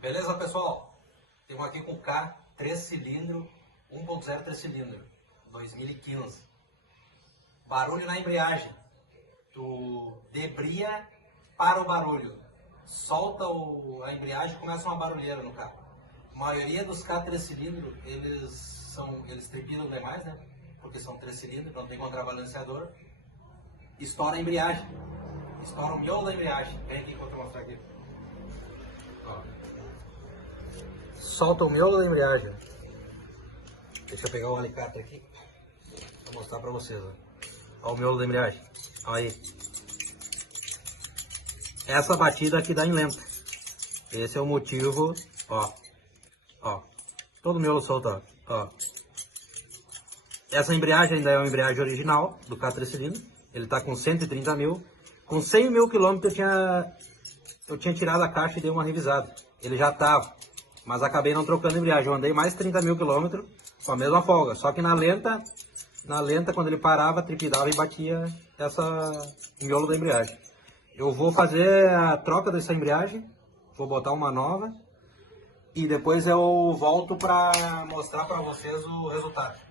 Beleza, pessoal? Temos aqui com o K 3 cilindro, 1.0 3 cilindro, 2015. Barulho na embreagem. Tu debria para o barulho. Solta a embreagem e começa uma barulheira no carro. A maioria dos K 3 cilindros, eles trepidam demais, né? Porque são 3 cilindros, não tem contrabalanceador. Estoura a embreagem. Estoura o miolo da embreagem. Vem aqui que eu vou te mostrar aqui. Ó. Solta o miolo da embreagem. Deixa eu pegar o alicate aqui. Vou mostrar pra vocês. Ó o miolo da embreagem. Olha aí. Essa batida aqui dá em lenta. Esse é o motivo. Ó. Ó. Todo o miolo solto, ó. Essa embreagem ainda é uma embreagem original do K 3 cilindros. Ele tá com 130 mil. Com 100 mil quilômetros eu tinha tirado a caixa e dei uma revisada. Ele já tava. Mas acabei não trocando a embreagem. Eu andei mais 30 mil quilômetros com a mesma folga. Só que na lenta, quando ele parava, trepidava e batia o miolo da embreagem. Eu vou fazer a troca dessa embreagem. Vou botar uma nova. E depois eu volto para mostrar para vocês o resultado.